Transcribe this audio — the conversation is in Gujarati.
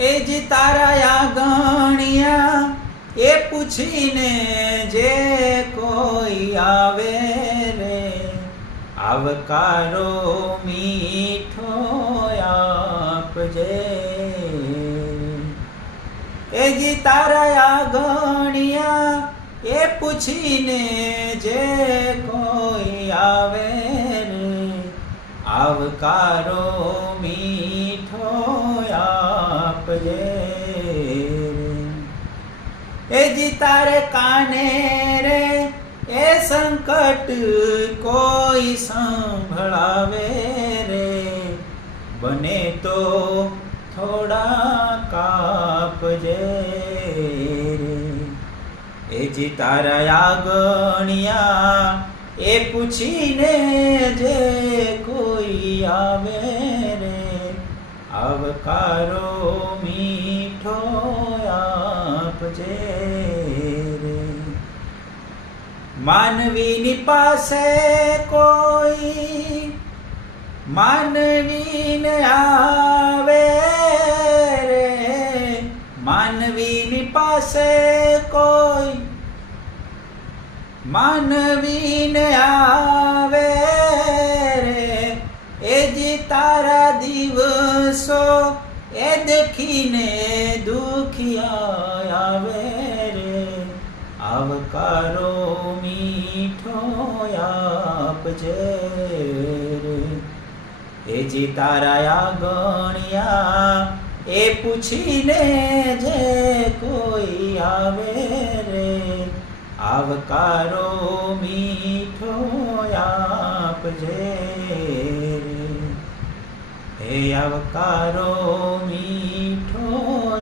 એ જ તારા ગણિયા એ પૂછીને જે કોઈ આવે રે, આવકારો મીઠો આપજે. એ જ તારા ગણિયા એ પૂછીને જે કોઈ આવે રે, આવકારો મીઠો આપજે. એ જી તારે કાને રે એ સંકટ કોઈ સંભળાવે રે, બને તો થોડા કાપજે રે. એ જી તારા ગણિયા એ પૂછીને જે કોઈ આવે રે, આવકારો મીઠો આપજે રે. માનવીની પાસે કોઈ માનવીને આવે રે, માનવીની પાસે કોઈ માનવીને આવે રે, એ જી તારા દિવસો એ દેખીને દુખિયા આવે રે, આવકારો મીઠો આપજે રે. એ જી તારા ગણિયા એ પૂછીને જે કોઈ આવે રે, આવકારો મીઠો આપજે રે. હે આવકારો